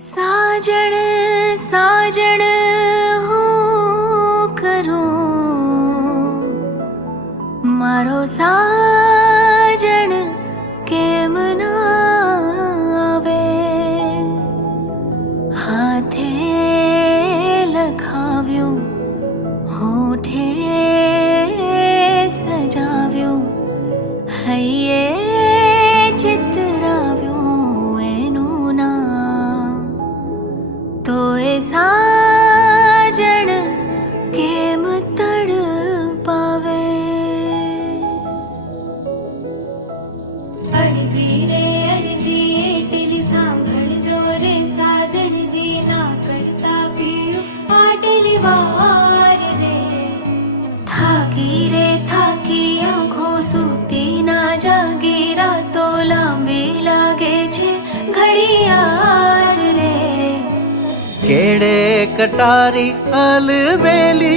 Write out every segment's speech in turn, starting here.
साजन साजन हो करूं मारो साजन केम ना आवे हाथे लखाव्યું होठे सजाव्યું हૈયે चितराव्યું એનું નામ तो ए साजन केम तड़ पावे अरजी रे अरजी एटली सांभळजो रे साजन जी ना करता पियो पाटली वार रे थाकी आँखों सूती ना जागी रातो लांबी लागे छे घड़ी आज रे केड़े कटारी अलबेली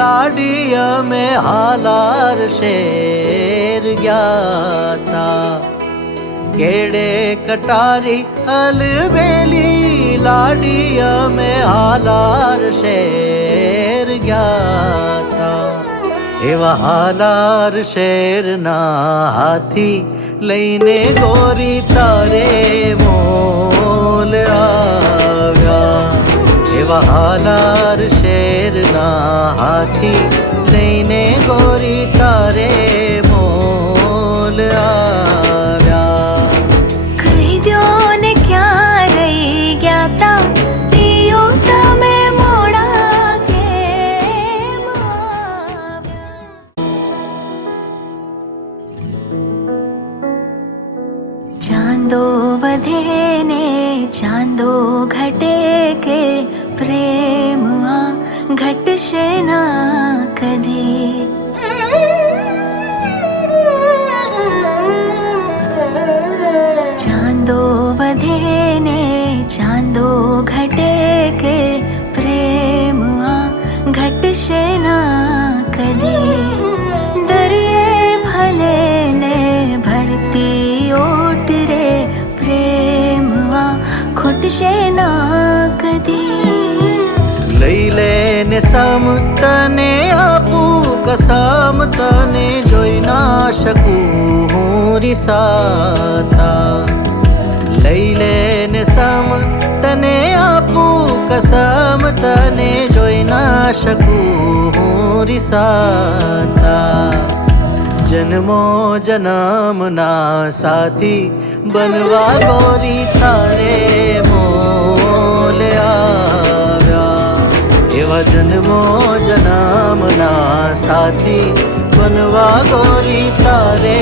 लाडिया में हालार शेर ज्ञाता केड़े कटारी अलबेली लाडिया में हालार शेर ज्ञाता एवा हालार शेर ना हाथी लईने गोरी तारे मोल आव्या एवा हालार शेर ना हाथी लईने गोरी तारे मोल आव्या कही द्यो ने क्या रही गया ता पियो तमे मोड़ा के माव्या चांदो वधे ने चांदो घटे के प्रेम आ घटशे ना कधी चांदो वधे ने चांदो घटे के प्रेम आ घटशे ना कधी दरिये भले ने भरती ओट रे प्रेम आ खुटशे ना कदी લઈ લેને સમ તને આપું કસમ તને જોઈ ના શકું હું રિસાતા લઈ લેને સમ તને આપું કસમ તને જોઈ ના શકું હું રિસાતા જન્મો જન્મના સાથી બનવા ગોરી તારે મોલ આવ્યા एवा जन्मो जन्मना साथी बनवा गोरी तारे